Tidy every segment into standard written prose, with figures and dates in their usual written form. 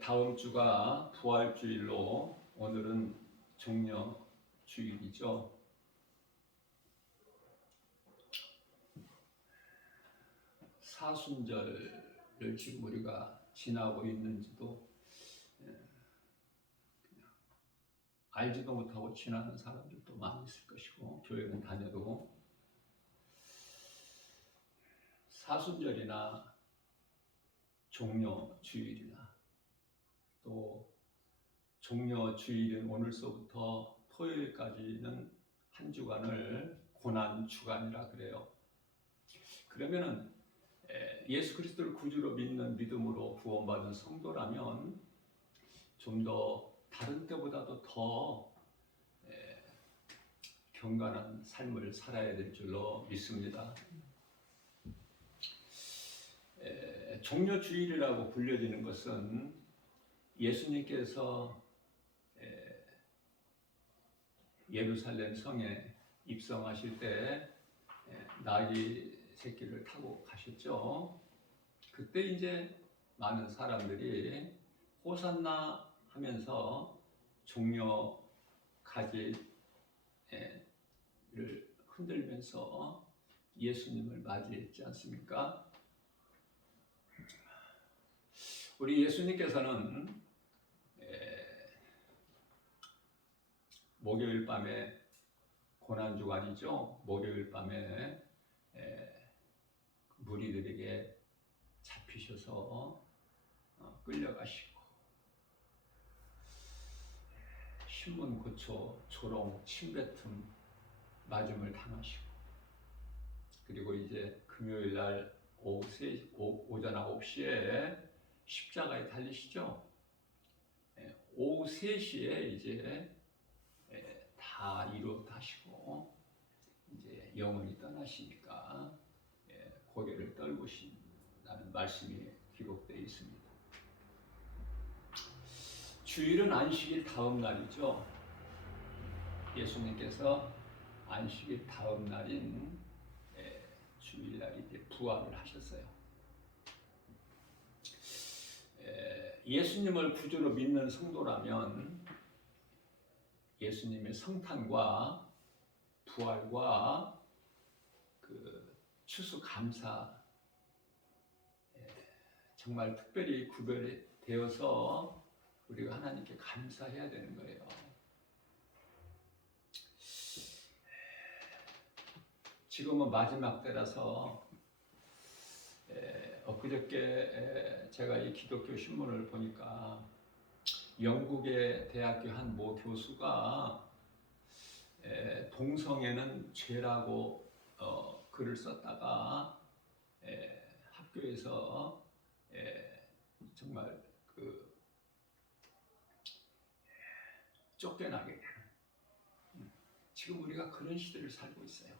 다음 주가 부활주일로 오늘은 종려주일이죠. 사순절을 지금 우리가 지나고 있는지도 그냥 알지도 못하고 지나는 사람들도 많이 있을 것이고, 교회는 다녀도 사순절이나 종려주일이나 또 종려주일인 오늘서부터 토요일까지는 한 주간을 고난주간이라 그래요. 그러면은 예수 그리스도를 구주로 믿는 믿음으로 구원받은 성도라면 좀 더 다른 때보다도 더 경건한 삶을 살아야 될 줄로 믿습니다. 종려주일이라고 불려지는 것은 예수님께서 예루살렘 성에 입성하실 때 나귀 새끼를 타고 가셨죠. 그때 이제 많은 사람들이 호산나 하면서 종려 가지를 흔들면서 예수님을 맞이했지 않습니까? 우리 예수님께서는 목요일 밤에 고난주간이죠. 목요일 밤에 무리들에게 잡히셔서 끌려가시고 신문 고초, 조롱, 침뱉음, 맞음을 당하시고, 그리고 이제 금요일 날 오전 9시에 십자가에 달리시죠. 오후 3시에 이제 다 이루어다시고 이제 영원히 떠나시니까 고개를 떨구신다는 말씀이 기록되어 있습니다. 주일은 안식일 다음 날이죠. 예수님께서 안식일 다음 날인 주일날 이제 부활을 하셨어요. 예수님을 구주로 믿는 성도라면 예수님의 성탄과 부활과 그 추수감사 정말 특별히 구별이 되어서 우리가 하나님께 감사해야 되는 거예요. 지금은 마지막 때라서 엊그저께 제가 이 기독교 신문을 보니까 영국의 대학교 한 모 교수가 동성애는 죄라고 글을 썼다가 학교에서 정말 쫓겨나게 되는, 지금 우리가 그런 시대를 살고 있어요.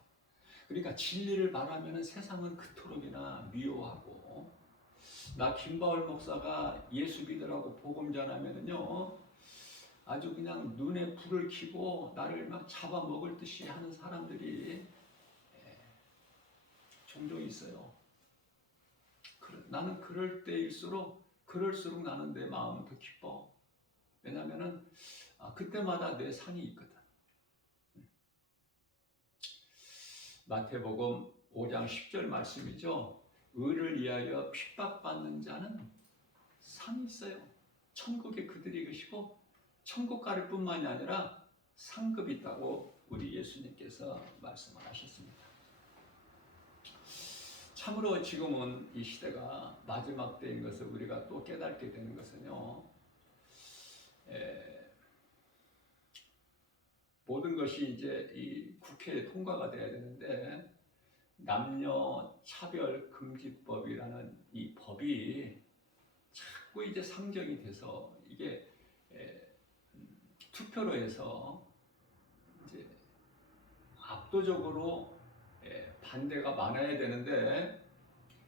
그러니까 진리를 말하면 세상은 그토록이나 미워하고, 나 김바울 목사가 예수 믿으라고 복음 전하면은요 아주 그냥 눈에 불을 켜고 나를 막 잡아먹을 듯이 하는 사람들이 종종 있어요. 나는 그럴수록 나는 내 마음은 더 기뻐. 왜냐면은 그때마다 내 상이 있거든. 마태복음 5장 10절 말씀이죠. 의를 위하여 핍박받는 자는 상이 있어요. 천국에 그들이 계시고 천국 가를 뿐만이 아니라 상급이 있다고 우리 예수님께서 말씀을 하셨습니다. 참으로 지금은 이 시대가 마지막 때인 것을 우리가 또 깨닫게 되는 것은요, 모든 것이 이제 이 국회에 통과가 돼야 되는데 남녀 차별 금지법이라는 이 법이 자꾸 이제 상정이 돼서 이게 투표로 해서 이제 압도적으로 반대가 많아야 되는데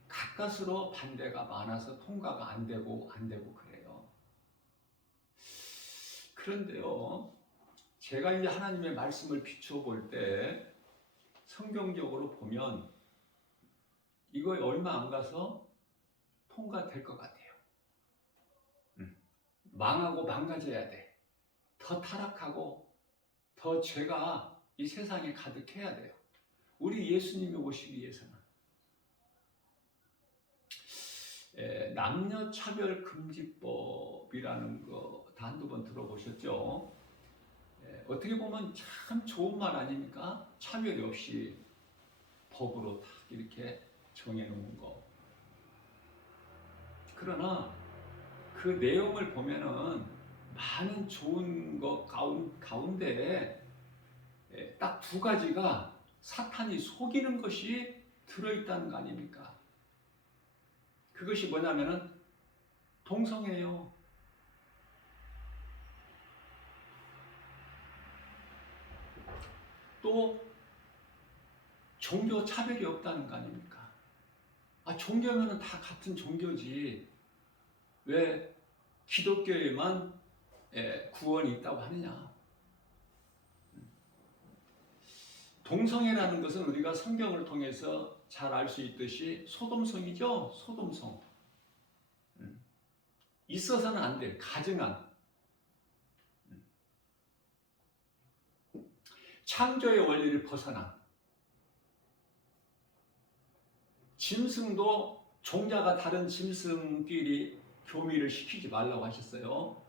가까스로 반대가 많아서 통과가 안 되고 그래요. 그런데요, 제가 이제 하나님의 말씀을 비추어 볼 때 성경적으로 보면 이거 얼마 안 가서 통과될 것 같아요. 망하고 망가져야 돼. 더 타락하고 더 죄가 이 세상에 가득해야 돼요. 우리 예수님이 오시기 위해서는. 남녀차별금지법이라는 거 다 한두 번 들어보셨죠? 어떻게 보면 참 좋은 말 아닙니까? 차별이 없이 법으로 딱 이렇게 정해놓은 거. 그러나 그 내용을 보면은 많은 좋은 것 가운데 딱 두 가지가 사탄이 속이는 것이 들어있다는 거 아닙니까? 그것이 뭐냐면은 동성애예요. 또 종교 차별이 없다는 거 아닙니까? 종교면은 다 같은 종교지. 왜 기독교에만 구원이 있다고 하느냐? 동성애라는 것은 우리가 성경을 통해서 잘 알 수 있듯이 소돔성이죠. 소돔성. 있어서는 안 돼. 가증한. 창조의 원리를 벗어난. 짐승도 종자가 다른 짐승끼리 교미를 시키지 말라고 하셨어요.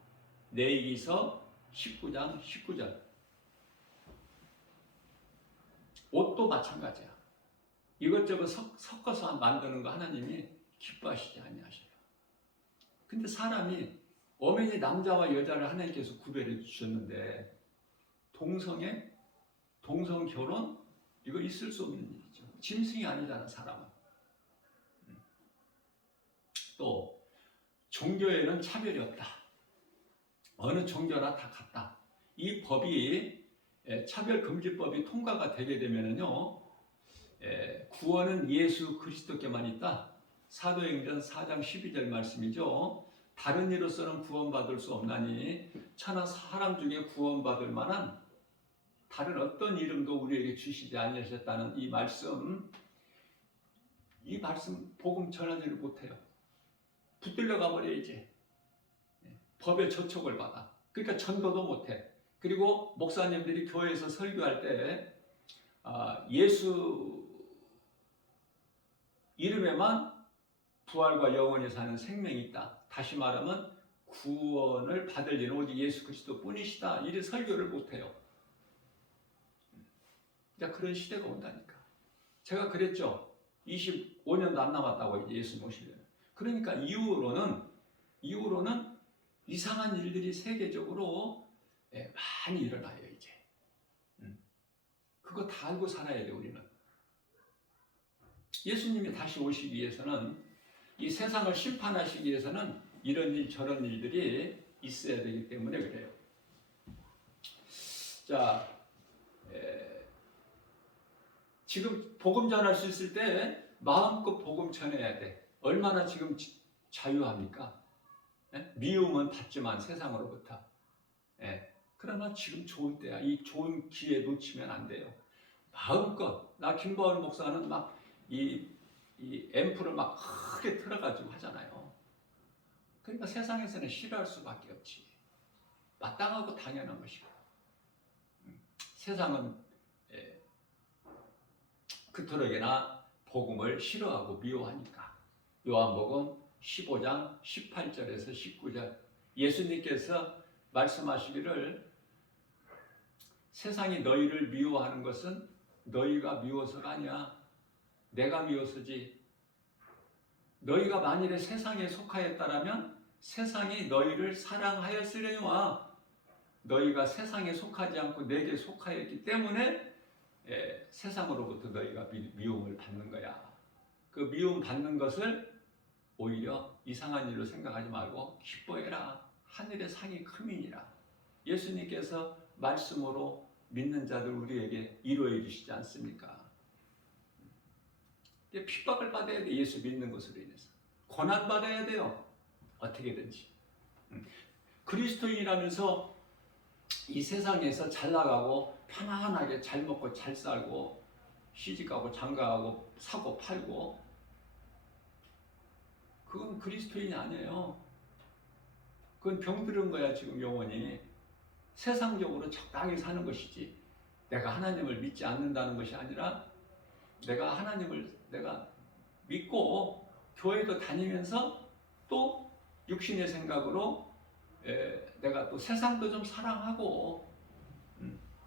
레위기서 19장 19절. 옷도 마찬가지야. 이것저것 섞어서 만드는 거 하나님이 기뻐하시지 아니하셔요. 근데 사람이 엄연히 남자와 여자를 하나님께서 구별해 주셨는데 동성애, 동성 결혼 이거 있을 수 없는 일이죠. 짐승이 아니잖아 사람은. 또 종교에는 차별이 없다. 어느 종교나 다 같다. 이 법이 차별금지법이 통과가 되게 되면은요, 구원은 예수 그리스도께만 있다. 사도행전 4장 12절 말씀이죠. 다른 이로서는 구원받을 수 없나니 천하 사람 중에 구원받을 만한 다른 어떤 이름도 우리에게 주시지 아니하셨다는 이 말씀 복음 전하지를 못해요. 붙들려 가버려 이제. 법의 저촉을 받아. 그러니까 전도도 못해. 그리고 목사님들이 교회에서 설교할 때 예수 이름에만 부활과 영원히 사는 생명이 있다. 다시 말하면 구원을 받을 이는 오직 예수 그리스도 뿐이시다. 이런 설교를 못해요. 그런 시대가 온다니까. 제가 그랬죠. 25년도 안 남았다고 이제 예수 모시려면. 그러니까 이후로는 이상한 일들이 세계적으로 많이 일어나요 이제. 그거 다 알고 살아야 돼 우리는. 예수님이 다시 오시기 위해서는 이 세상을 심판하시기 위해서는 이런 일 저런 일들이 있어야 되기 때문에 그래요. 자, 지금 복음 전할 수 있을 때 마음껏 복음 전해야 돼. 얼마나 지금 자유합니까? 미움은 받지만 세상으로부터. 그러나 지금 좋은 때야. 이 좋은 기회 놓치면 안 돼요. 마음껏. 나 김바울 목사는 막 이 앰프를 막 크게 틀어가지고 하잖아요. 그러니까 세상에서는 싫어할 수밖에 없지. 마땅하고 당연한 것이고. 세상은 그토록이나 복음을 싫어하고 미워하니까. 요한복음 15장 18절에서 19절 예수님께서 말씀하시기를 세상이 너희를 미워하는 것은 너희가 미워서가 아니야. 내가 미워서지. 너희가 만일에 세상에 속하였다라면 세상이 너희를 사랑하였으려니와 너희가 세상에 속하지 않고 내게 속하였기 때문에 세상으로부터 너희가 미움을 받는 거야. 그 미움 받는 것을 오히려 이상한 일로 생각하지 말고 기뻐해라. 하늘의 상이 크민이라. 예수님께서 말씀으로 믿는 자들 우리에게 이루어 주시지 않습니까? 핍박을 받아야 돼. 예수 믿는 것으로 인해서. 고난 받아야 돼요. 어떻게든지. 그리스도인이라면서 이 세상에서 잘 나가고 편안하게 잘 먹고 잘 살고 시집가고 장가가고 사고 팔고 그건 그리스도인이 아니에요. 그건 병들은 거야 지금 영혼이. 세상적으로 적당히 사는 것이지 내가 하나님을 믿지 않는다는 것이 아니라 내가 하나님을 내가 믿고 교회도 다니면서 또 육신의 생각으로 내가 또 세상도 좀 사랑하고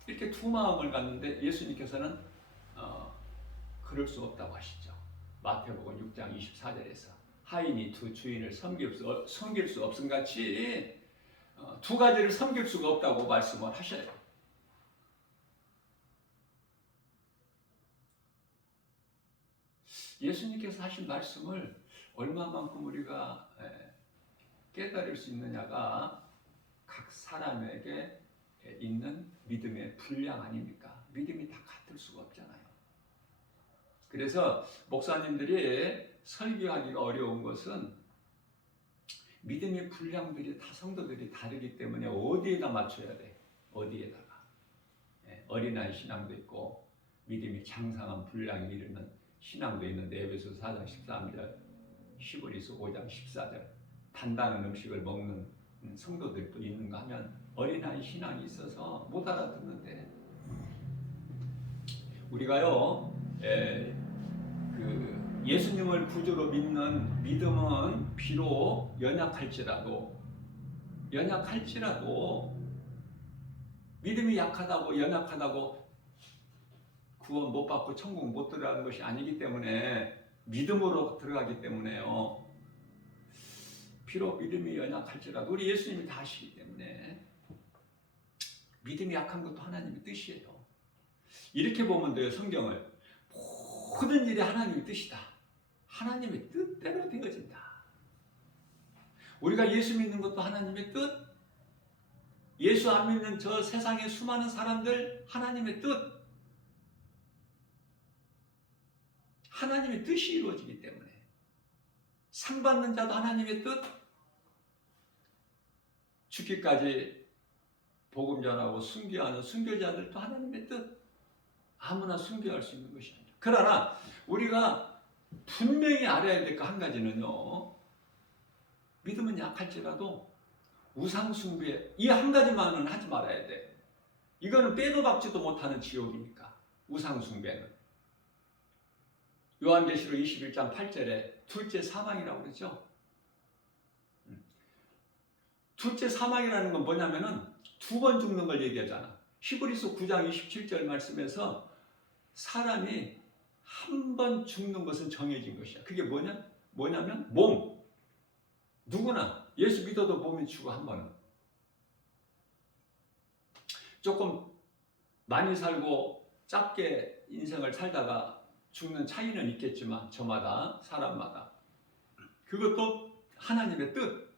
이렇게 두 마음을 갖는데 예수님께서는 그럴 수 없다고 하시죠. 마태복음 6장 24절에서 하인이 두 주인을 섬길 수 없음 같이 두 가지를 섬길 수가 없다고 말씀을 하셔요. 예수님께서 하신 말씀을 얼마만큼 우리가 깨달을 수 있느냐가 각 사람에게 있는 믿음의 분량 아닙니까? 믿음이 다 같을 수가 없잖아요. 그래서 목사님들이 설교하기가 어려운 것은 믿음의 분량들이 다 성도들이 다르기 때문에 어디에다 맞춰야 돼? 어디에다가. 어린아이 신앙도 있고 믿음이 장성한 분량이 이르는 신앙도 있는데 에베소서 4장 13절, 히브리서 5장 14절 단단한 음식을 먹는 성도들도 있는가 하면 어린아이 신앙이 있어서 못 알아듣는데 우리가요 예수님을 구주로 믿는 믿음은 비록 연약할지라도 믿음이 약하다고 연약하다고 구원 못 받고 천국 못 들어가는 것이 아니기 때문에 믿음으로 들어가기 때문에요. 비록 믿음이 연약할지라도 우리 예수님이 다 하시기 때문에 믿음이 약한 것도 하나님의 뜻이에요. 이렇게 보면 돼요. 성경을 모든 일이 하나님의 뜻이다. 하나님의 뜻대로 되어진다. 우리가 예수 믿는 것도 하나님의 뜻, 예수 안 믿는 저 세상의 수많은 사람들 하나님의 뜻, 하나님의 뜻이 이루어지기 때문에 상 받는 자도 하나님의 뜻, 죽기까지 복음 전하고 순교하는 순교자들도 하나님의 뜻, 아무나 순교할 수 있는 것이 아니라. 그러나 우리가 분명히 알아야 될 거 한 가지는요, 믿음은 약할지라도 우상숭배 이 한 가지만은 하지 말아야 돼. 이거는 빼도 박지도 못하는 지옥이니까. 우상숭배는 요한계시록 21장 8절에 둘째 사망이라고 그러죠. 둘째 사망이라는 건 뭐냐면은 두 번 죽는 걸 얘기하잖아. 히브리서 9장 27절 말씀에서 사람이 한 번 죽는 것은 정해진 것이야. 그게 뭐냐면 몸. 누구나 예수 믿어도 몸이 죽어 한 번은. 조금 많이 살고 짧게 인생을 살다가 죽는 차이는 있겠지만 저마다 사람마다 그것도 하나님의 뜻.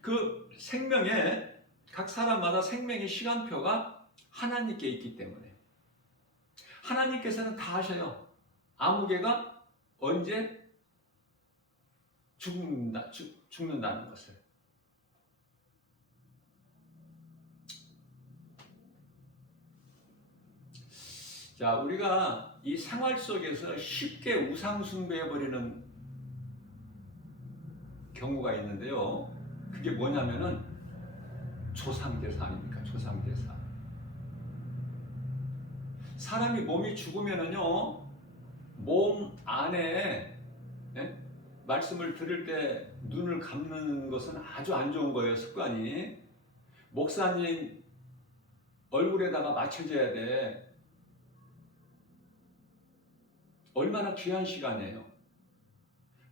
그 생명에 각 사람마다 생명의 시간표가 하나님께 있기 때문에 하나님께서는 다 하셔요. 아무개가 언제 죽는다는 것을. 자, 우리가 이 생활 속에서 쉽게 우상숭배해버리는 경우가 있는데요. 그게 뭐냐면은 조상제사 아닙니까? 조상제사. 사람이 몸이 죽으면은요, 몸 안에 말씀을 들을 때 눈을 감는 것은 아주 안 좋은 거예요. 습관이. 목사님 얼굴에다가 맞춰져야 돼. 얼마나 귀한 시간이에요.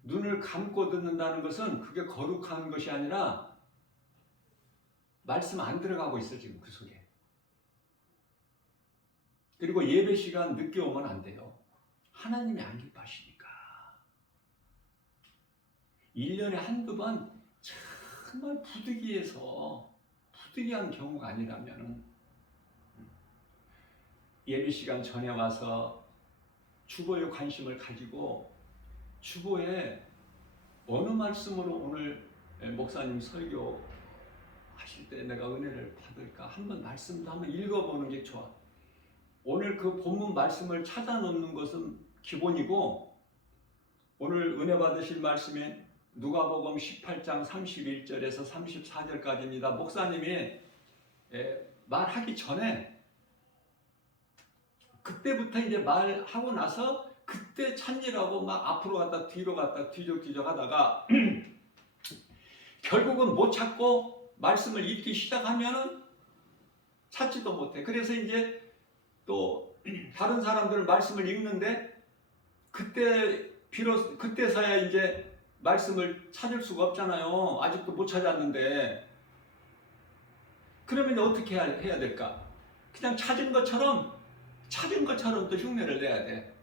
눈을 감고 듣는다는 것은 그게 거룩한 것이 아니라 말씀 안 들어가고 있어 지금 그 속에. 그리고 예배 시간 늦게 오면 안 돼요. 하나님이 안 기뻐하시니까. 1년에 한두 번 정말 부득이한 경우가 아니라면 예배 시간 전에 와서 주보에 관심을 가지고 주보에 어느 말씀으로 오늘 목사님 설교 하실 때 내가 은혜를 받을까 한번 말씀도 한번 읽어보는 게 좋아. 오늘 그 본문 말씀을 찾아 놓는 것은 기본이고 오늘 은혜 받으실 말씀에 누가복음 18장 31절에서 34절까지입니다. 목사님이 말하기 전에 그때부터 이제 말하고 나서 그때 찾느라고 막 앞으로 갔다 뒤로 갔다 뒤적뒤적 하다가 결국은 못 찾고 말씀을 읽기 시작하면은 찾지도 못해. 그래서 이제 또 다른 사람들은 말씀을 읽는데 그때서야 이제 말씀을 찾을 수가 없잖아요. 아직도 못 찾았는데. 그러면 어떻게 해야 될까? 그냥 찾은 것처럼 또 흉내를 내야 돼.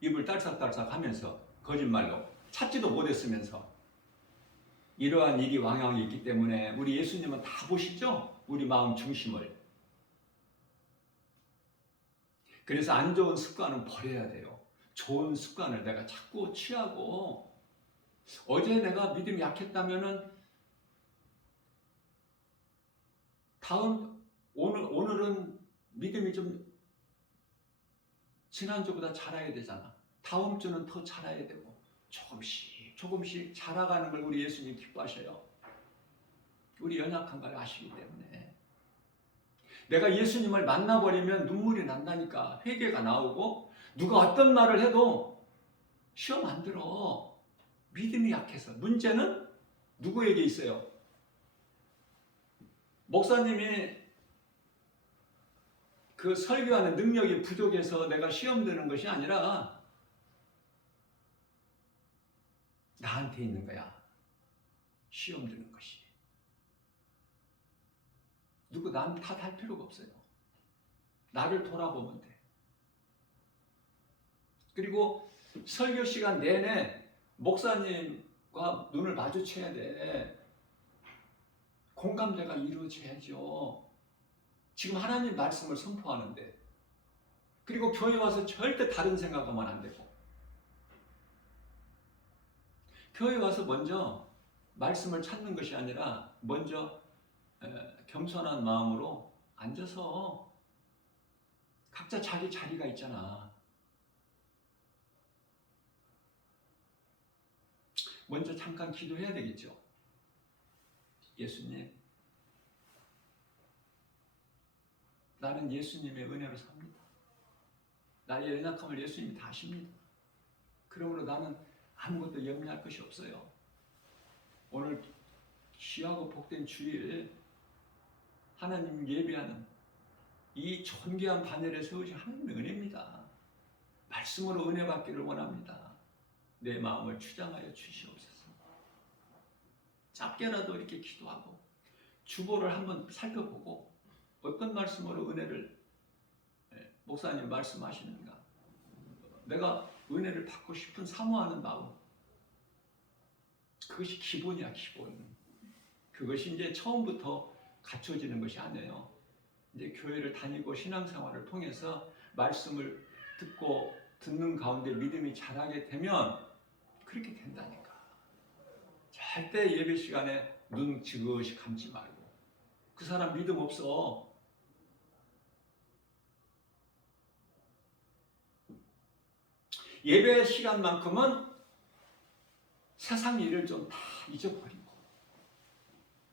입을 딸싹딸싹 하면서 거짓말로 찾지도 못했으면서. 이러한 일이 왕왕이 있기 때문에 우리 예수님은 다 보시죠? 우리 마음 중심을. 그래서 안 좋은 습관은 버려야 돼요. 좋은 습관을 내가 자꾸 취하고, 어제 내가 믿음이 약했다면은 오늘은 믿음이 좀 지난주보다 자라야 되잖아. 다음 주는 더 자라야 되고, 조금씩 자라가는 걸 우리 예수님 기뻐하셔요. 우리 연약한 걸 아시기 때문에. 내가 예수님을 만나버리면 눈물이 난다니까. 회개가 나오고 누가 어떤 말을 해도 시험 안 들어. 믿음이 약해서. 문제는 누구에게 있어요? 목사님이 그 설교하는 능력이 부족해서 내가 시험 드는 것이 아니라 나한테 있는 거야. 시험 드는 것이. 누구 남 탓할 필요가 없어요. 나를 돌아보면 돼. 그리고 설교 시간 내내 목사님과 눈을 마주쳐야 돼. 공감대가 이루어져야죠. 지금 하나님 말씀을 선포하는데. 그리고 교회 와서 절대 다른 생각하면 안 되고. 교회 와서 먼저 말씀을 찾는 것이 아니라 먼저 겸손한 마음으로 앉아서 각자 자기 자리가 있잖아. 먼저 잠깐 기도해야 되겠죠. 예수님, 나는 예수님의 은혜로 삽니다. 나의 연약함을 예수님이 다 아십니다. 그러므로 나는 아무것도 염려할 것이 없어요. 오늘 귀하고 복된 주일 하나님 예배하는 이 존귀한 반열에 세우신 하나님의 은혜입니다. 말씀으로 은혜 받기를 원합니다. 내 마음을 주장하여 주시옵소서. 짧게라도 이렇게 기도하고 주보를 한번 살펴보고 어떤 말씀으로 은혜를 목사님 말씀하시는가, 내가 은혜를 받고 싶은 사모하는 마음, 그것이 기본이야. 기본. 그것이 이제 처음부터 갖춰지는 것이 아니에요. 이제 교회를 다니고 신앙생활을 통해서 말씀을 듣는 가운데 믿음이 자라게 되면 그렇게 된다니까. 절대 예배 시간에 눈 지그시 감지 말고. 그 사람 믿음 없어. 예배 시간만큼은 세상 일을 좀 다 잊어버리고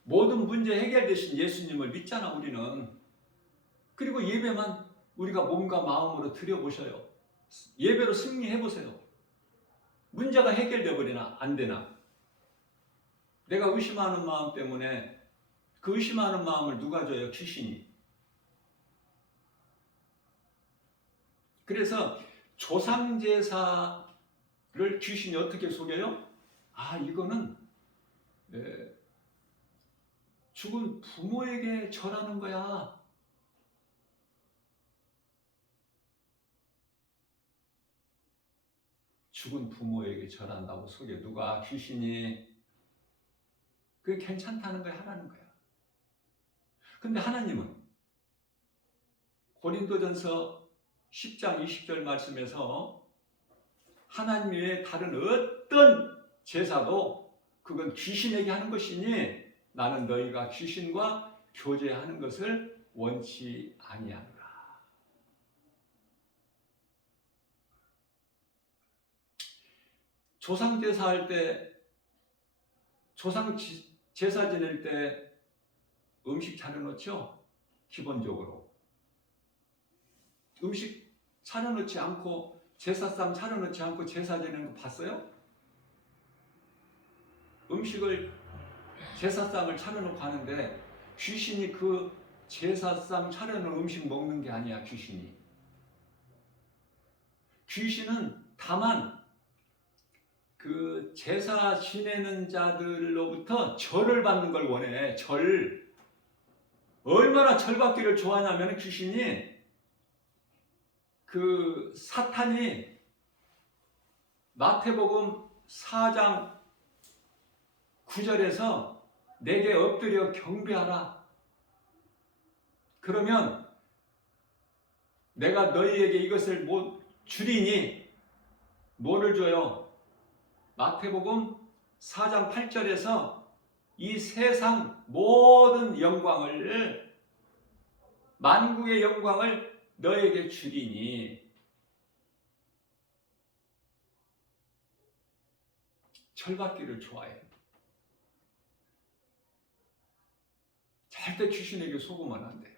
모든 문제 해결되신 예수님을 믿잖아 우리는. 그리고 예배만 우리가 몸과 마음으로 드려보셔요. 예배로 승리해보세요. 문제가 해결되어 버리나 안 되나? 내가 의심하는 마음 때문에 그 의심하는 마음을 누가 줘요? 귀신이. 그래서 조상제사를 귀신이 어떻게 속여요? 아, 이거는 죽은 부모에게 절하는 거야. 죽은 부모에게 절한다고 속여. 누가? 귀신이. 그게 괜찮다는 거야, 하라는 거야. 근데 하나님은 고린도전서 10장 20절 말씀에서 하나님 외에 다른 어떤 제사도 그건 귀신에게 하는 것이니 나는 너희가 귀신과 교제하는 것을 원치 아니하노라. 조상 제사할 때, 조상 제사 지낼 때 음식 차려놓죠? 기본적으로. 음식 차려놓지 않고, 제사상 차려놓지 않고 제사 지내는 거 봤어요? 음식을, 제사상을 차려놓고 하는데 귀신이 그 제사상 차려놓은 음식 먹는 게 아니야. 귀신은 다만 그 제사 지내는 자들로부터 절을 받는 걸 원해. 절. 얼마나 절받기를 좋아하냐면 귀신이, 그 사탄이 마태복음 4장 9절에서 내게 엎드려 경배하라. 그러면 내가 너희에게 이것을 주리니, 뭐를 줘요? 마태복음 4장 8절에서 이 세상 모든 영광을, 만국의 영광을 너에게 주리니. 절받기를 좋아해. 절대 귀신에게 속으면 안 돼요.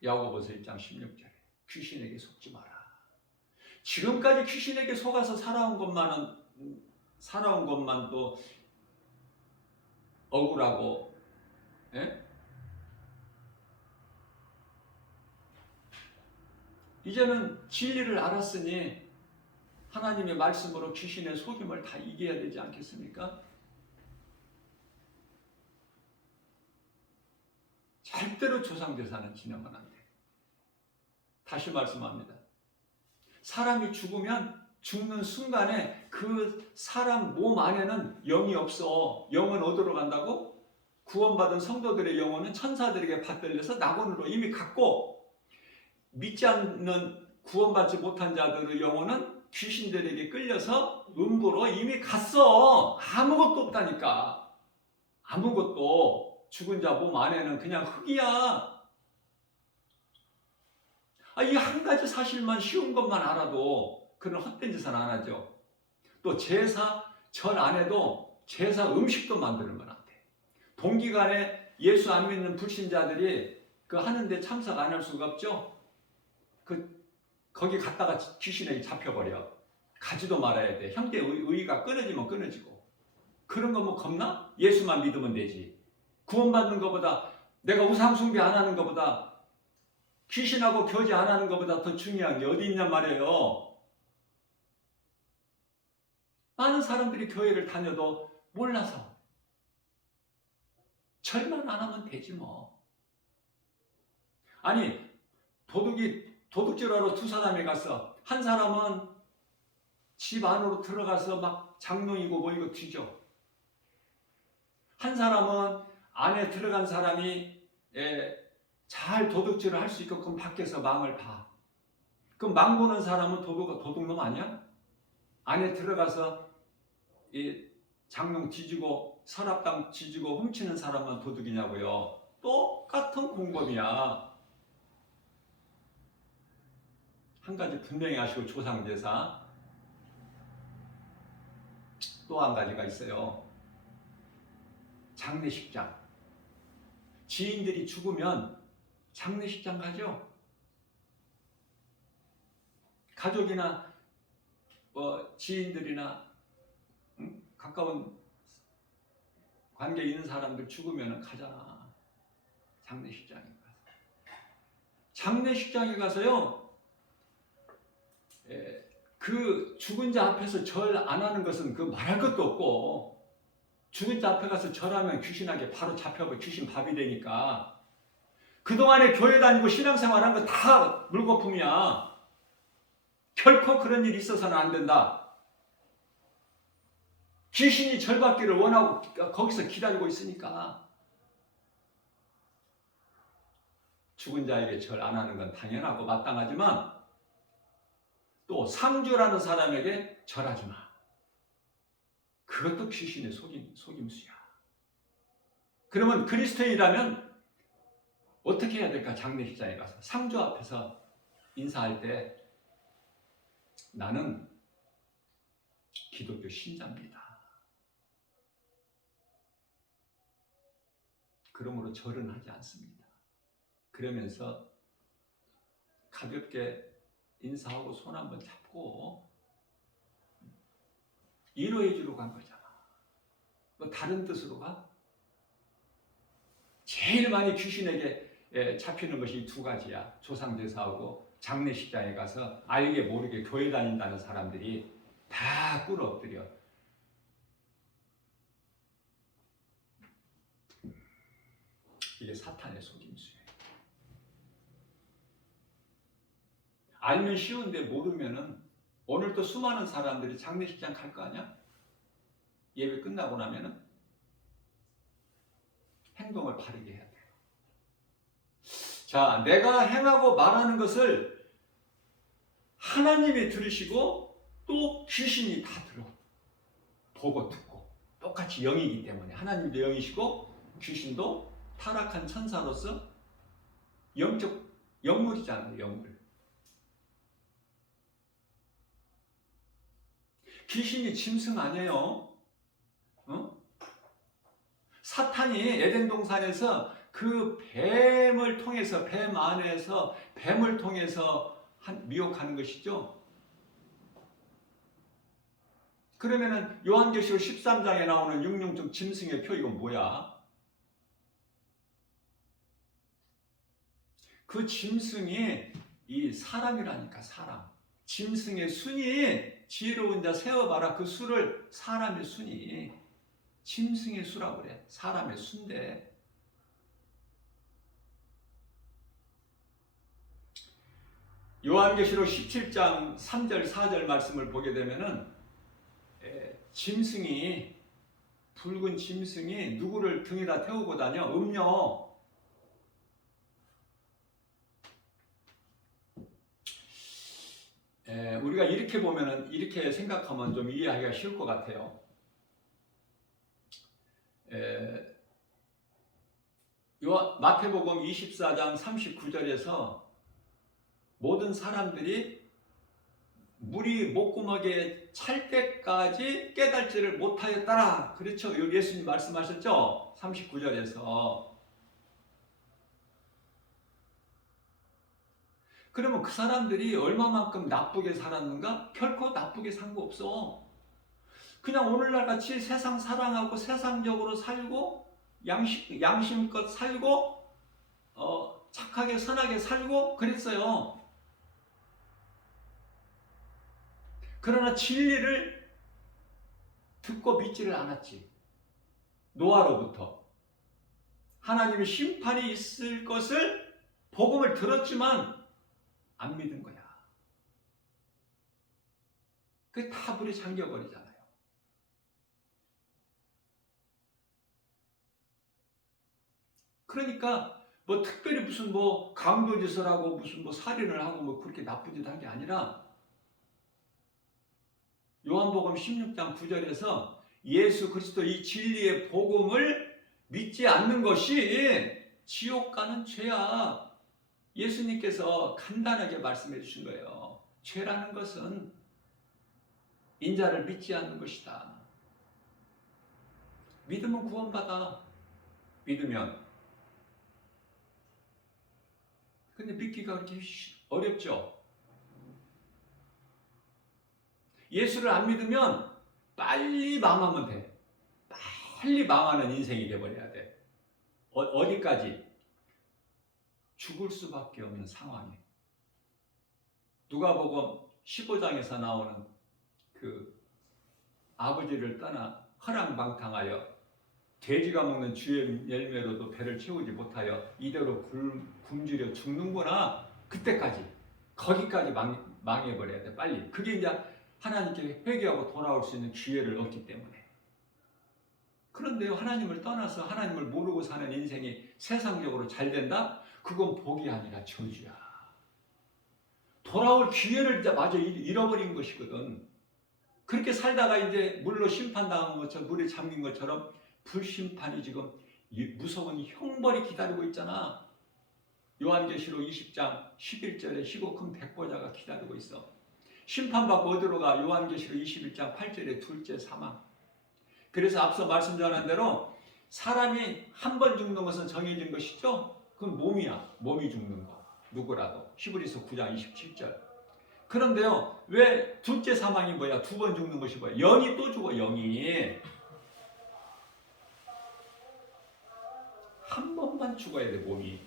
야고보서 1장 16절에 귀신에게 속지 마라. 지금까지 귀신에게 속아서 살아온 것만 또 억울하고, 예? 이제는 진리를 알았으니 하나님의 말씀으로 귀신의 속임을 다 이겨야 되지 않겠습니까? 절대로 조상제사는 지내면 안 돼. 다시 말씀합니다. 사람이 죽으면 죽는 순간에 그 사람 몸 안에는 영이 없어. 영은 어디로 간다고? 구원받은 성도들의 영혼은 천사들에게 받들려서 낙원으로 이미 갔고, 믿지 않는 구원받지 못한 자들의 영혼은 귀신들에게 끌려서 음부로 이미 갔어. 아무것도 없다니까. 아무것도. 죽은 자 몸 안에는 그냥 흙이야. 이 한 가지 사실만, 쉬운 것만 알아도 그런 헛된 짓은 안 하죠. 또 제사 절 안에도 제사 음식도 만들면 안 돼. 동기간에 예수 안 믿는 불신자들이 그 하는데 참석 안 할 수가 없죠. 거기 갔다가 귀신에게 잡혀버려. 가지도 말아야 돼. 형제 의의가 끊어지면 끊어지고. 그런 거 뭐 겁나? 예수만 믿으면 되지. 구원받는 것보다, 내가 우상 숭배 안 하는 것보다, 귀신하고 교제 안 하는 것보다 더 중요한 게 어디 있냔 말이에요. 많은 사람들이 교회를 다녀도 몰라서 절만 안 하면 되지 뭐. 아니, 도둑질하러 두 사람이 갔어. 한 사람은 집 안으로 들어가서 막 장롱이고 뭐이고 뒤져. 한 사람은 안에 들어간 사람이 잘 도둑질을 할 수 있게끔 밖에서 망을 봐. 그럼 망 보는 사람은 도둑놈 아니야? 안에 들어가서 이 장롱 뒤지고 서랍당 뒤지고 훔치는 사람만 도둑이냐고요. 똑같은 공범이야. 한 가지 분명히 하시고, 조상제사. 또 한 가지가 있어요. 장례식장. 지인들이 죽으면 장례식장 가죠. 가족이나 지인들이나 가까운 관계 있는 사람들 죽으면 가잖아. 장례식장에 가서. 장례식장에 가서요, 그 죽은 자 앞에서 절 안 하는 것은 그 말할 것도 없고, 죽은 자 앞에 가서 절하면 귀신에게 바로 잡혀버, 귀신 밥이 되니까. 그동안에 교회 다니고 신앙생활한 거 다 물거품이야. 결코 그런 일이 있어서는 안 된다. 귀신이 절받기를 원하고 거기서 기다리고 있으니까. 죽은 자에게 절 안 하는 건 당연하고 마땅하지만, 또 상주라는 사람에게 절하지 마. 그것도 귀신의 속임수야. 그러면 그리스도인이라면 어떻게 해야 될까? 장례식장에 가서 상주 앞에서 인사할 때 나는 기독교 신자입니다. 그러므로 절은 하지 않습니다. 그러면서 가볍게 인사하고 손 한번 잡고 위로해 주러 간 거잖아. 뭐 다른 뜻으로 가? 제일 많이 귀신에게 잡히는 것이 두 가지야. 조상제사하고 장례식장에 가서 알게 모르게 교회 다닌다는 사람들이 다 꿇어 엎드려. 이게 사탄의 속임수예요. 알면 쉬운데 모르면은 오늘 또 수많은 사람들이 장례식장 갈 거 아니야? 예배 끝나고 나면은 행동을 바르게 해야 돼요. 자, 내가 행하고 말하는 것을 하나님이 들으시고 또 귀신이 다 들어. 보고 듣고. 똑같이 영이기 때문에 하나님도 영이시고 귀신도 타락한 천사로서 영적 영물이잖아요. 영물. 귀신이 짐승 아니에요. 사탄이 에덴 동산에서 그 뱀을 통해서 뱀 안에서 뱀을 통해서 미혹하는 것이죠. 그러면은 요한계시록 13장에 나오는 육룡적 짐승의 표 이건 뭐야? 그 짐승이 이 사람이라니까 사람. 짐승의 순이 지혜로운 자 세어봐라. 그 수를 사람의 순이 짐승의 수라고 그래. 사람의 수인데 요한계시록 17장 3절 4절 말씀을 보게 되면은 짐승이 붉은 짐승이 누구를 등에다 태우고 다녀? 음녀. 우리가 이렇게 보면은 이렇게 생각하면 좀 이해하기가 쉬울 것 같아요. 마태복음 24장 39절에서 모든 사람들이 물이 목구멍에 찰 때까지 깨달지를 못하였더라. 그렇죠? 예수님 말씀하셨죠? 39절에서. 그러면 그 사람들이 얼마만큼 나쁘게 살았는가? 결코 나쁘게 산 거 없어. 그냥 오늘날 같이 세상 사랑하고 세상적으로 살고 양심껏 살고 착하게 선하게 살고 그랬어요. 그러나 진리를 듣고 믿지를 않았지. 노아로부터 하나님의 심판이 있을 것을 복음을 들었지만 안 믿은 거야. 그게 다 물에 잠겨버리잖아요. 그러니까 뭐 특별히 무슨 뭐 강도짓을 하고 무슨 뭐 살인을 하고 뭐 그렇게 나쁜 짓 한 게 아니라 요한복음 16장 9절에서 예수 그리스도 이 진리의 복음을 믿지 않는 것이 지옥 가는 죄야. 예수님께서 간단하게 말씀해 주신 거예요. 죄라는 것은 인자를 믿지 않는 것이다. 믿으면 구원받아. 믿으면. 근데 믿기가 그렇게 어렵죠. 예수를 안 믿으면 빨리 망하면 돼. 빨리 망하는 인생이 돼버려야 돼. 어디까지? 죽을 수밖에 없는 상황에. 누가복음 15장에서 나오는 그 아버지를 떠나 허랑방탕하여 돼지가 먹는 주의 열매로도 배를 채우지 못하여 이대로 굶주려 죽는구나. 그때까지 거기까지 망해버려야 돼. 빨리. 그게 이제 하나님께 회개하고 돌아올 수 있는 기회를 얻기 때문에. 그런데요, 하나님을 떠나서 하나님을 모르고 사는 인생이 세상적으로 잘 된다? 그건 복이 아니라 저주야. 돌아올 기회를 이제 마저 잃어버린 것이거든. 그렇게 살다가 이제 물로 심판당한 것처럼, 물에 잠긴 것처럼 불심판이 지금 무서운 형벌이 기다리고 있잖아. 요한계시록 20장 11절에 희고 큰 백보자가 기다리고 있어. 심판받고 어디로 가? 요한계시록 21장 8절에 둘째 사망. 그래서 앞서 말씀 전한 대로 사람이 한 번 죽는 것은 정해진 것이죠. 그건 몸이야. 몸이 죽는 거. 누구라도. 히브리서 9장 27절. 그런데요, 왜 둘째 사망이 뭐야? 두 번 죽는 것이 뭐야? 영이 또 죽어, 영이. 한 번만 죽어야 돼, 몸이.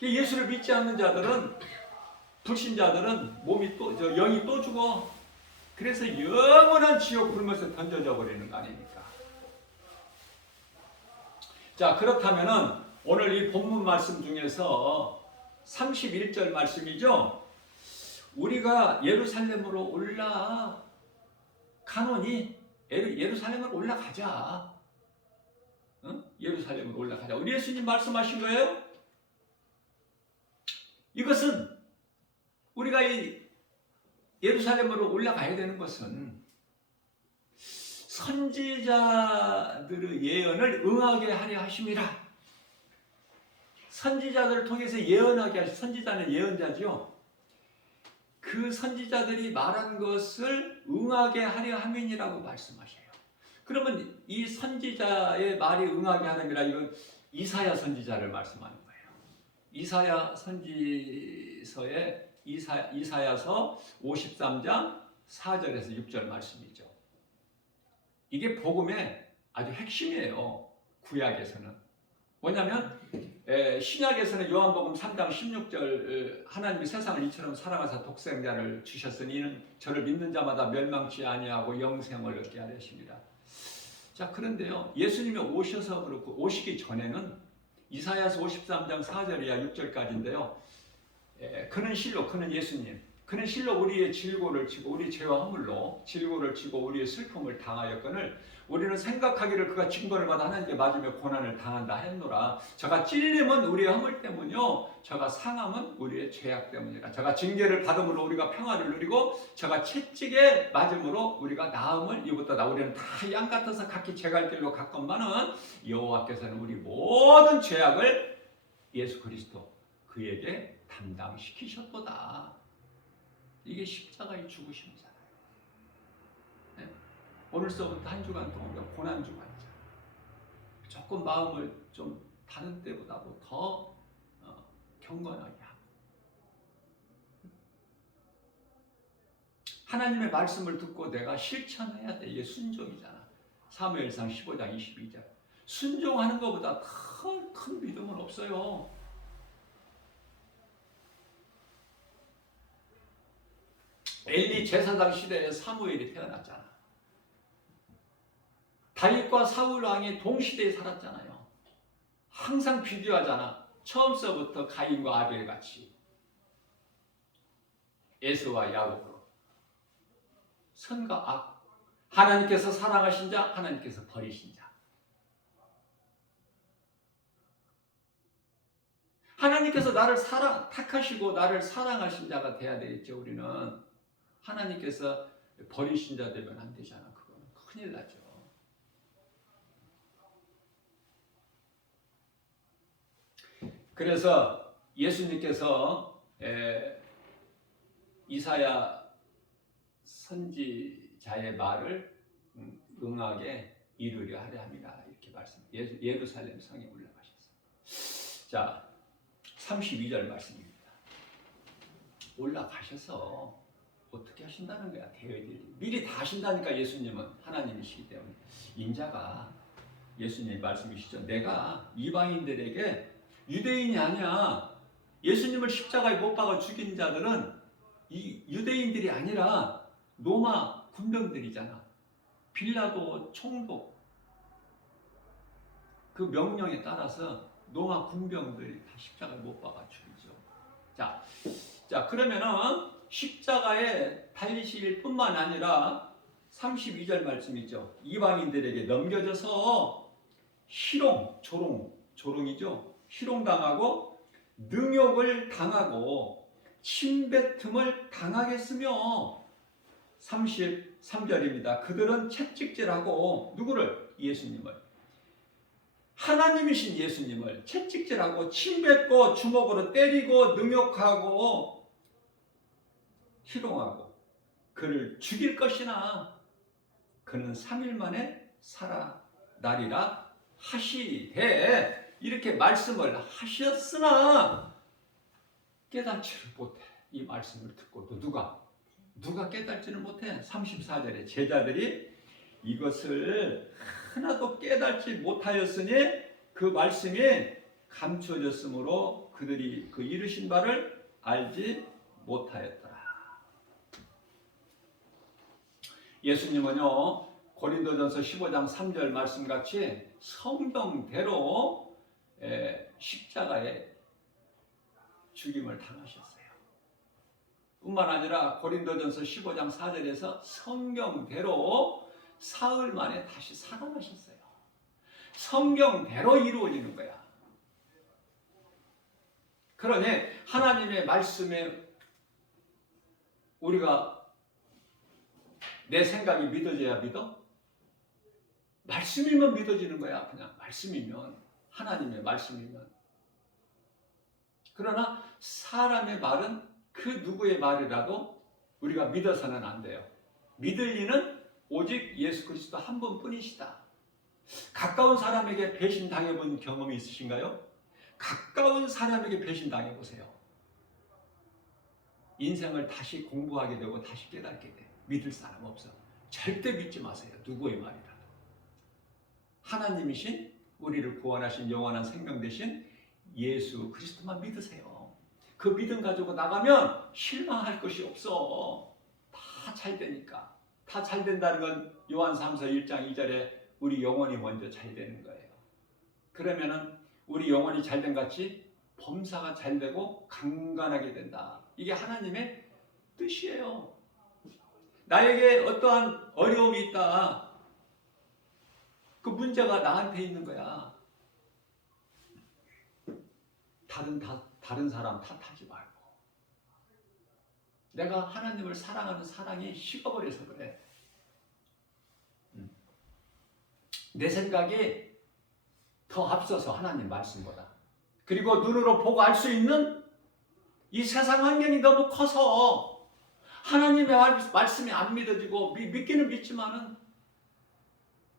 예수를 믿지 않는 자들은, 불신자들은 몸이 또, 영이 또 죽어. 그래서 영원한 지옥 굶어서 던져져 버리는 거 아닙니까? 자, 그렇다면은 오늘 이 본문 말씀 중에서 31절 말씀이죠. 우리가 예루살렘으로 올라가노니 예루살렘으로 올라가자. 응? 예루살렘으로 올라가자. 우리 예수님 말씀하신 거예요? 이것은 우리가 이 예루살렘으로 올라가야 되는 것은 선지자들의 예언을 응하게 하려 하심이라. 선지자들을 통해서 예언하게 하시. 선지자는 예언자죠. 그 선지자들이 말한 것을 응하게 하려 함이니라고 말씀하셔요. 그러면 이 선지자의 말이 응하게 하려니라, 이건 이사야 선지자를 말씀하는 거예요. 이사야 선지서의 이사야서 53장 4절에서 6절 말씀이죠. 이게 복음의 아주 핵심이에요. 구약에서는. 뭐냐면 신약에서는 요한복음 3장 16절 하나님이 세상을 이처럼 사랑하사 독생자를 주셨으니 이는 저를 믿는 자마다 멸망치 아니하고 영생을 얻게 하려 하십니다. 자, 그런데요, 예수님이 오셔서 그렇고 오시기 전에는 이사야서 53장 4절이야 6절까지인데요. 그는 실로, 그는 예수님, 그는 실로 우리의 질고를 지고 우리 죄와 허물로 질고를 지고 우리의 슬픔을 당하였거늘 우리는 생각하기를 그가 징벌을 받아 하나님께 맞으며 고난을 당한다 했노라. 저가 찔림은 우리의 허물 때문이요 저가 상함은 우리의 죄악 때문이라. 저가 징계를 받음으로 우리가 평화를 누리고 저가 채찍에 맞음으로 우리가 나음을 입었다. 우리는 다 양 같아서 각기 제 갈 길로 갔건만은 여호와께서는 우리 모든 죄악을 예수 그리스도 그에게 담당시키셨도다. 이게 십자가의 죽으심이잖아요. 네? 오늘서부터 한 주간 동안 고난 주간이잖아요. 조금 마음을 좀 다른 때보다도 더 경건하게 하고 하나님의 말씀을 듣고 내가 실천해야 돼. 이게 순종이잖아. 사무엘상 15장 22절. 순종하는 것보다 큰 믿음은 없어요. 엘리 제사장 시대에 사무엘이 태어났잖아. 다윗과 사울 왕이 동시대에 살았잖아요. 항상 비교하잖아. 처음서부터 가인과 아벨 같이 에서와 야곱으로 선과 악, 하나님께서 사랑하신 자, 하나님께서 버리신 자. 하나님께서 나를 택하시고 나를 사랑하신 자가 돼야 되겠죠. 우리는 하나님께서 버리신 자 되면 안 되잖아. 그거는 큰일 나죠. 그래서 예수님께서 이사야 선지자의 말을 응하게 이루려 하려 합니다. 이렇게 말씀. 예루살렘 성에 올라가셨어요. 자, 32절 말씀입니다. 올라가셔서 어떻게 하신다는 거야? 대의를 미리 다 하신다니까. 예수님은 하나님이시기 때문에. 인자가 예수님의 말씀이시죠. 내가 이방인들에게 유대인이 아니야. 예수님을 십자가에 못 박아 죽인 자들은 이 유대인들이 아니라 로마 군병들이잖아. 빌라도 총독 그 명령에 따라서 로마 군병들이 다 십자가에 못 박아 죽이죠. 자 그러면은 십자가에 달리실 뿐만 아니라 32절 말씀이죠. 이방인들에게 넘겨져서 조롱이죠. 희롱당하고 능욕을 당하고 침뱉음을 당하겠으며 33절입니다. 그들은 채찍질하고 누구를? 예수님을. 하나님이신 예수님을 채찍질하고 침뱉고 주먹으로 때리고 능욕하고 희롱하고 그를 죽일 것이나 그는 3일 만에 살아나리라 하시되, 이렇게 말씀을 하셨으나 깨닫지를 못해. 이 말씀을 듣고도 누가 깨닫지는 못해. 34절에 제자들이 이것을 하나도 깨닫지 못하였으니 그 말씀이 감추어졌으므로 그들이 그 이르신 바를 알지 못하였더라. 예수님은요, 고린도전서 15장 3절 말씀같이 성경대로 십자가에 죽임을 당하셨어요. 뿐만 아니라 고린도전서 15장 4절에서 성경대로 사흘 만에 다시 살아나셨어요. 성경대로 이루어지는 거야. 그러니 하나님의 말씀에 우리가 내 생각이 믿어져야 믿어? 말씀이면 믿어지는 거야. 그냥 말씀이면, 하나님의 말씀이면. 그러나 사람의 말은 그 누구의 말이라도 우리가 믿어서는 안 돼요. 믿을 이는 오직 예수 그리스도 한 분뿐이시다. 가까운 사람에게 배신당해본 경험이 있으신가요? 가까운 사람에게 배신당해보세요. 인생을 다시 공부하게 되고 다시 깨닫게 돼. 믿을 사람 없어. 절대 믿지 마세요. 누구의 말이라도. 하나님이신, 우리를 구원하신 영원한 생명 되신 예수 그리스도만 믿으세요. 그 믿음 가지고 나가면 실망할 것이 없어. 다 잘 되니까. 다 잘 된다는 건 요한삼서 1장 2절에 우리 영혼이 먼저 잘 되는 거예요. 그러면은 우리 영혼이 잘된 같이 범사가 잘 되고 강건하게 된다. 이게 하나님의 뜻이에요. 나에게 어떠한 어려움이 있다. 그 문제가 나한테 있는 거야. 다른 사람 탓하지 말고. 내가 하나님을 사랑하는 사랑이 식어버려서 그래. 내 생각이 더 앞서서 하나님 말씀보다. 그리고 눈으로 보고 알 수 있는 이 세상 환경이 너무 커서 하나님의 말씀이 안 믿어지고, 믿기는 믿지만은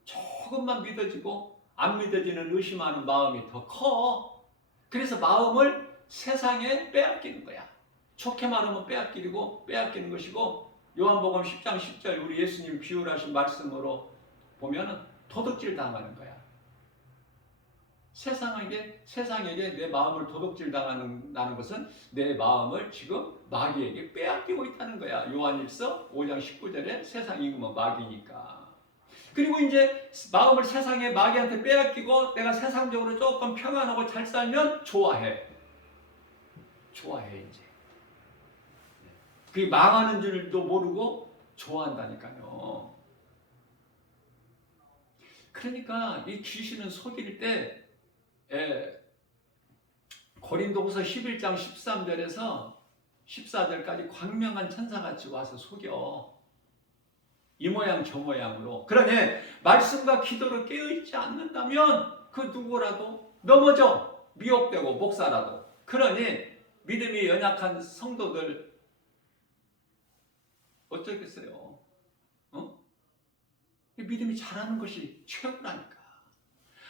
조금만 믿어지고 안 믿어지는 의심하는 마음이 더 커. 그래서 마음을 세상에 빼앗기는 거야. 좋게 말하면 빼앗기는 것이고, 요한복음 10장 10절 우리 예수님 비유하신 말씀으로 보면은 도둑질 당하는 거야. 세상에게 내 마음을 도둑질 당하는 것은 내 마음을 지금 마귀에게 빼앗기고 있다는 거야. 요한일서 5장 19절에 세상 임금은 마귀니까. 그리고 이제 마음을 세상에 마귀한테 빼앗기고 내가 세상적으로 조금 평안하고 잘 살면 좋아해 이제. 그게 망하는 줄도 모르고 좋아한다니까요. 그러니까 이 귀신은 속일 때 고린도후서 11장 13절에서 14절까지 광명한 천사같이 와서 속여. 이 모양 저 모양으로. 그러니 말씀과 기도로 깨어있지 않는다면 그 누구라도 넘어져. 미혹되고 목사라도. 그러니 믿음이 연약한 성도들 어쩌겠어요? 믿음이 자라는 것이 최고라니까.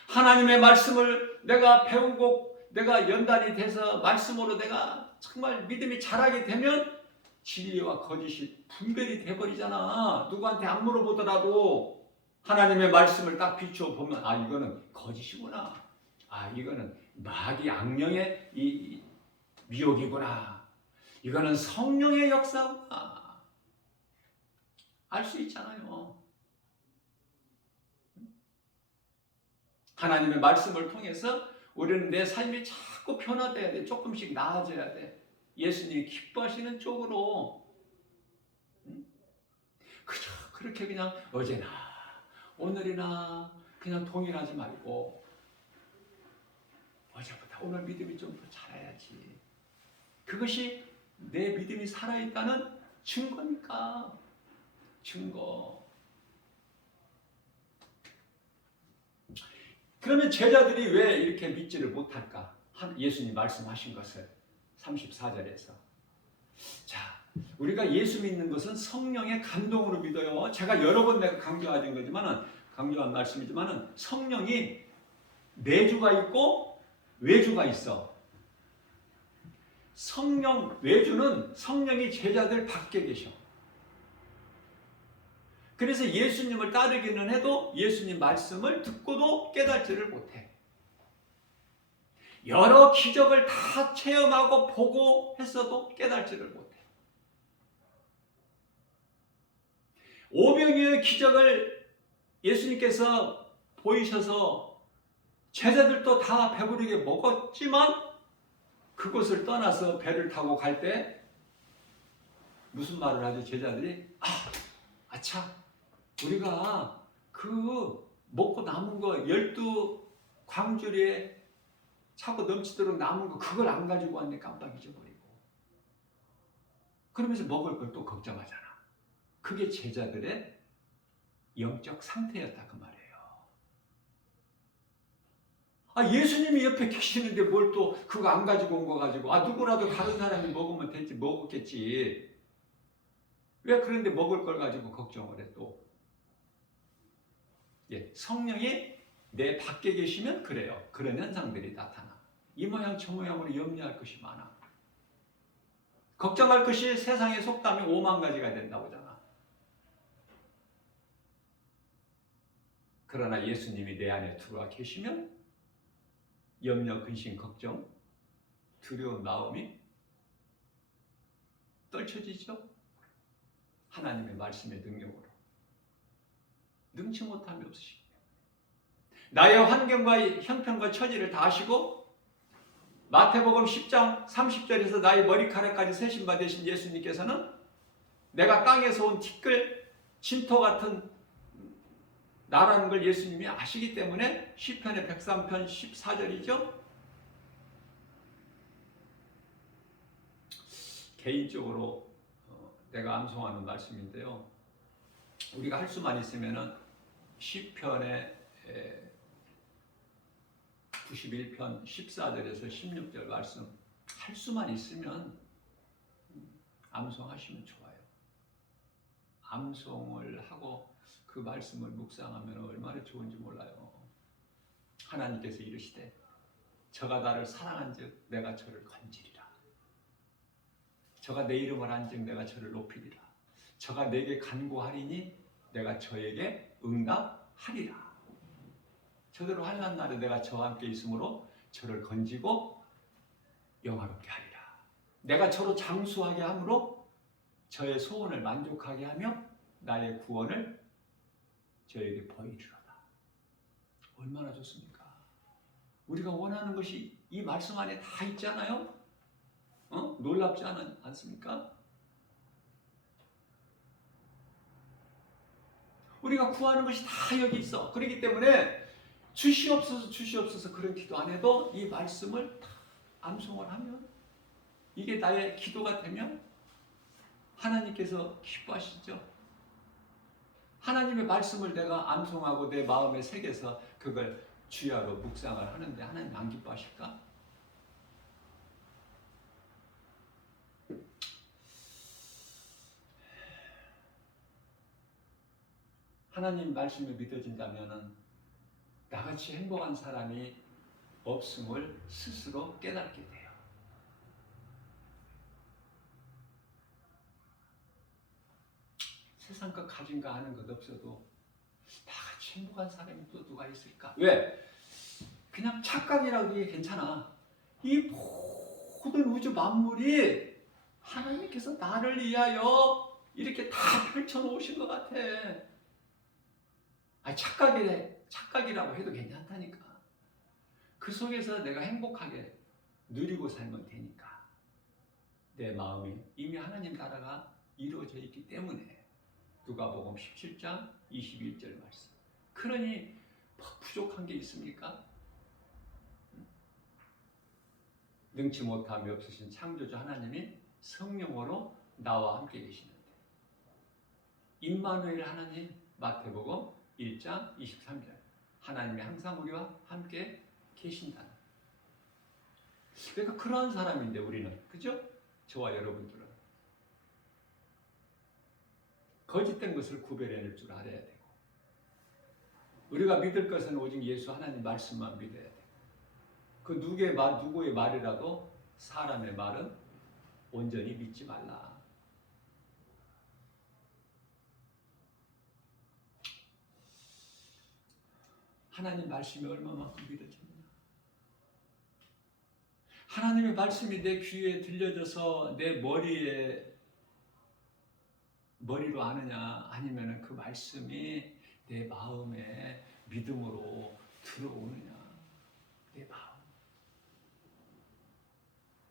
하나님의 말씀을 내가 배우고 내가 연단이 돼서 말씀으로 내가 정말 믿음이 자라게 되면 진리와 거짓이 분별이 돼버리잖아. 누구한테 안 물어보더라도 하나님의 말씀을 딱 비추어 보면, 아, 이거는 거짓이구나. 아, 이거는 마귀 악령의 이 미혹이구나. 이거는 성령의 역사구나. 알 수 있잖아요. 하나님의 말씀을 통해서 우리는 내 삶이 자꾸 변화돼야 돼. 조금씩 나아져야 돼. 예수님이 기뻐하시는 쪽으로. 그저 그렇게 그냥 어제나 오늘이나 그냥 동일하지 말고 어제보다 오늘 믿음이 좀 더 자라야지. 그것이 내 믿음이 살아있다는 증거니까. 증거. 그러면 제자들이 왜 이렇게 믿지를 못할까? 예수님 말씀하신 것을 34절에서. 자, 우리가 예수 믿는 것은 성령의 감동으로 믿어요. 제가 여러 번 내가 강조한 말씀이지만은 성령이 내주가 있고 외주가 있어. 외주는 성령이 제자들 밖에 계셔. 그래서 예수님을 따르기는 해도 예수님 말씀을 듣고도 깨닫지를 못해. 여러 기적을 다 체험하고 보고 했어도 깨닫지를 못해. 오병이어의 기적을 예수님께서 보이셔서 제자들도 다 배부르게 먹었지만 그곳을 떠나서 배를 타고 갈 때 무슨 말을 하죠? 제자들이 아차 우리가 그 먹고 남은 거 12광주리에 차고 넘치도록 남은 거 그걸 안 가지고 왔네. 깜빡 잊어버리고. 그러면서 먹을 걸 또 걱정하잖아. 그게 제자들의 영적 상태였다 그 말이에요. 예수님이 옆에 계시는데 뭘 또 그거 안 가지고 온 거 가지고 누구라도 다른 사람이 먹으면 되지 먹었겠지. 왜 그런데 먹을 걸 가지고 걱정을 해 또. 성령이 내 밖에 계시면 그래요. 그런 현상들이 나타나. 이 모양 저 모양으로 염려할 것이 많아. 걱정할 것이 세상의 속담이 5만 가지가 된다고 하잖아. 그러나 예수님이 내 안에 들어와 계시면 염려, 근심, 걱정, 두려운 마음이 떨쳐지죠. 하나님의 말씀의 능력으로. 능치 못함이 없으시고 나의 환경과 형편과 처지를 다 아시고 마태복음 10장 30절에서 나의 머리카락까지 세신 바 되신 예수님께서는 내가 땅에서 온 티끌 진토 같은 나라는 걸 예수님이 아시기 때문에 시편의 103편 14절이죠. 개인적으로 내가 암송하는 말씀인데요. 우리가 할 수만 있으면은 시편의 91편 14절에서 16절 말씀 할 수만 있으면 암송하시면 좋아요. 암송을 하고 그 말씀을 묵상하면 얼마나 좋은지 몰라요. 하나님께서 이르시되 저가 나를 사랑한즉 내가 저를 건지리라. 저가 내 이름을 한즉 내가 저를 높이리라. 저가 내게 간구하리니 내가 저에게 응답하리라. 저대로 환난 날에 내가 저와 함께 있으므로 저를 건지고 영화롭게 하리라. 내가 저로 장수하게 함으로 저의 소원을 만족하게 하며 나의 구원을 저에게 보이리로다. 얼마나 좋습니까? 우리가 원하는 것이 이 말씀 안에 다 있잖아요. 놀랍지 않습니까? 우리가 구하는 것이 다 여기 있어. 그렇기 때문에 주시옵소서 그런 기도 안 해도 이 말씀을 다 암송을 하면 이게 나의 기도가 되면 하나님께서 기뻐하시죠. 하나님의 말씀을 내가 암송하고 내 마음에 새겨서 그걸 주야로 묵상을 하는데 하나님 안 기뻐하실까? 하나님 말씀이 믿어진다면은 나같이 행복한 사람이 없음을 스스로 깨닫게 돼요. 세상 것 가진 거 아는 것 없어도 나같이 행복한 사람이 또 누가 있을까? 왜? 그냥 착각이라고 해 괜찮아. 이 모든 우주 만물이 하나님께서 나를 위하여 이렇게 다 펼쳐놓으신 것 같아. 착각이라고 해도 괜찮다니까. 그 속에서 내가 행복하게 누리고 살면 되니까. 내 마음이 이미 하나님 나라가 이루어져 있기 때문에. 누가복음 17장 21절 말씀. 그러니 부족한 게 있습니까? 능치 못함이 없으신 창조주 하나님이 성령으로 나와 함께 계시는데 임마누엘 하나님 마태복음 1장 23절 하나님이 항상 우리와 함께 계신다는. 그러니까 그러한 사람인데 우리는 그죠? 저와 여러분들은 거짓된 것을 구별해낼 줄 알아야 되고, 우리가 믿을 것은 오직 예수 하나님 말씀만 믿어야 되고, 그 누구의 말이라도 사람의 말은 온전히 믿지 말라. 하나님 말씀이 얼마만큼 믿어집니다. 하나님의 말씀이 내 귀에 들려져서 내 머리로 아느냐, 아니면 그 말씀이 내 마음에 믿음으로 들어오느냐. 내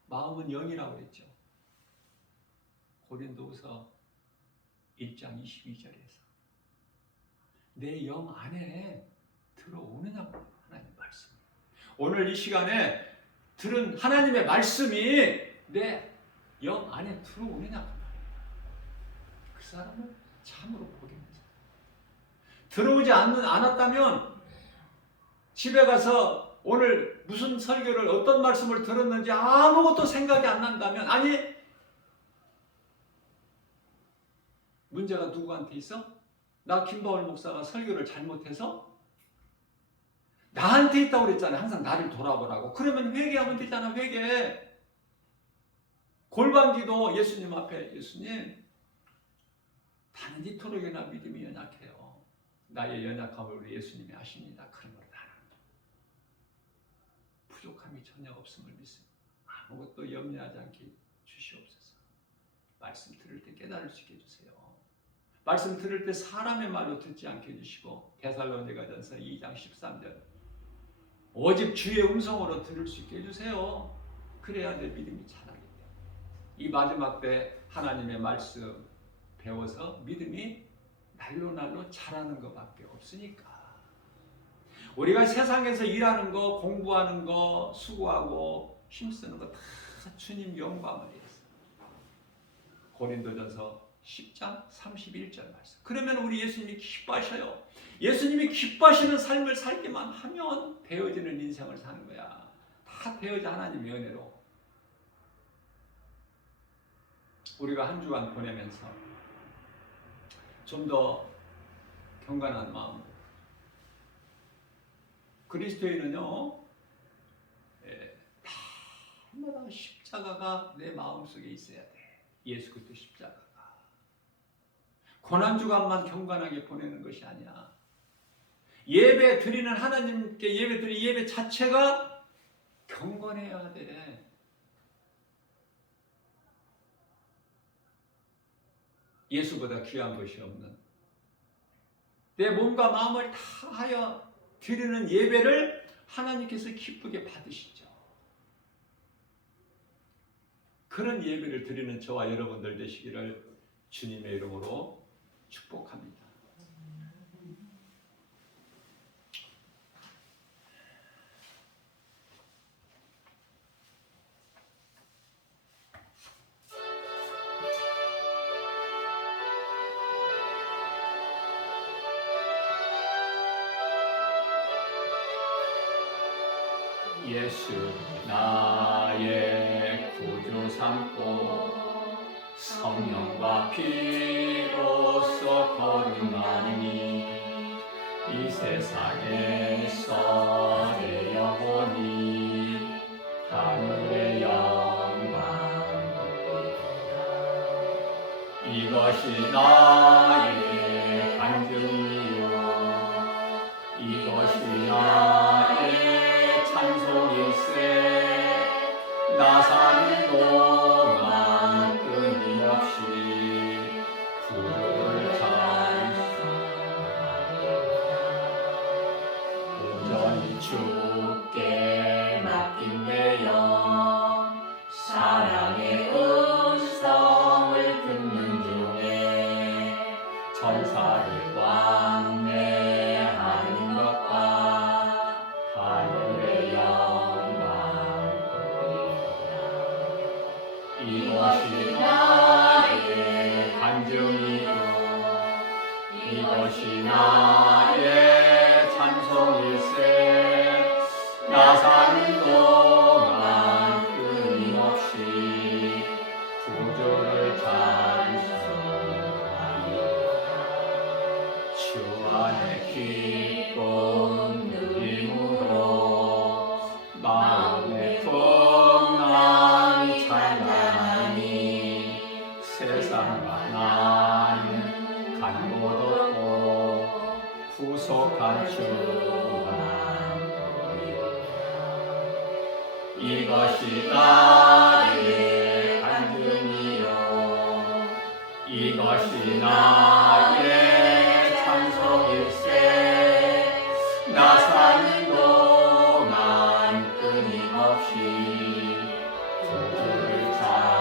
마음은 영이라고 했죠. 고린도후서 1장 22절에서 내 영 안에 들어오느냐고, 하나님 말씀. 오늘 이 시간에 들은 하나님의 말씀이 내 영 안에 들어오느냐고. 그 사람은 참으로 복입니다. 들어오지 않았다면 집에 가서 오늘 무슨 설교를, 어떤 말씀을 들었는지 아무것도 생각이 안 난다면, 아니, 문제가 누구한테 있어? 나 김바울 목사가 설교를 잘못해서? 나한테 있다고 그랬잖아요. 항상 나를 돌아보라고. 그러면 회개하면 되잖아. 회개. 골방기도 예수님 앞에, 예수님, 나는 이토록이나 믿음이 연약해요. 나의 연약함을 우리 예수님이 아십니다. 그러므로 나는 부족함이 전혀 없음을 믿습니다. 아무것도 염려하지 않게 주시옵소서. 말씀 들을 때 깨달을 수 있게 해주세요. 말씀 들을 때 사람의 말로 듣지 않게 해주시고, 데살로니가전서 2장 13절 오직 주의 음성으로 들을 수 있게 해주세요. 그래야 내 믿음이 자라게 돼요. 이 마지막 때 하나님의 말씀 배워서 믿음이 날로 자라는 것밖에 없으니까. 우리가 세상에서 일하는 거, 공부하는 거, 수고하고 힘쓰는 거 다 주님 영광을 위해서. 고린도전서 10장 31절 말씀. 그러면 우리 예수님이 기뻐하셔요. 예수님이 기뻐하시는 삶을 살기만 하면 되어지는 인생을 사는 거야. 다 되어져 하나님의 은혜로. 우리가 한 주간 보내면서 좀 더 경건한 마음으로, 그리스도인은요, 다마다 십자가가 내 마음속에 있어야 돼. 예수 그리스도 십자가가. 고난주간만 경건하게 보내는 것이 아니야. 예배 드리는 하나님께 예배 드리는 예배 자체가 경건해야 돼. 예수보다 귀한 것이 없는, 내 몸과 마음을 다하여 드리는 예배를 하나님께서 기쁘게 받으시죠. 그런 예배를 드리는 저와 여러분들 되시기를 주님의 이름으로 축복합니다. 예수 나의 구주 삼고 성령과 피로써 거듭나니 이 세상에서 내 영혼이 하늘의 영광 보리라. 이것이 나의 간증이요 이것이 나의 찬송일세. 나 사는 동안 끊임없이 주를 찬송하리라. 온전히 주께 맡긴 내 영 사랑의 음성을 듣는 중에 천사를 왕래하는 것과 하늘의 영광 보리라. 이것이 나의 간증이요 이것이 나의 찬송일세. 나 사는 동안 끊임없이 구주를 찬송하리라. 감추만 이것이 나의 간증이요 이것이 나의 찬송일세 나 사는 동안 끊임없이 주를 찬송하리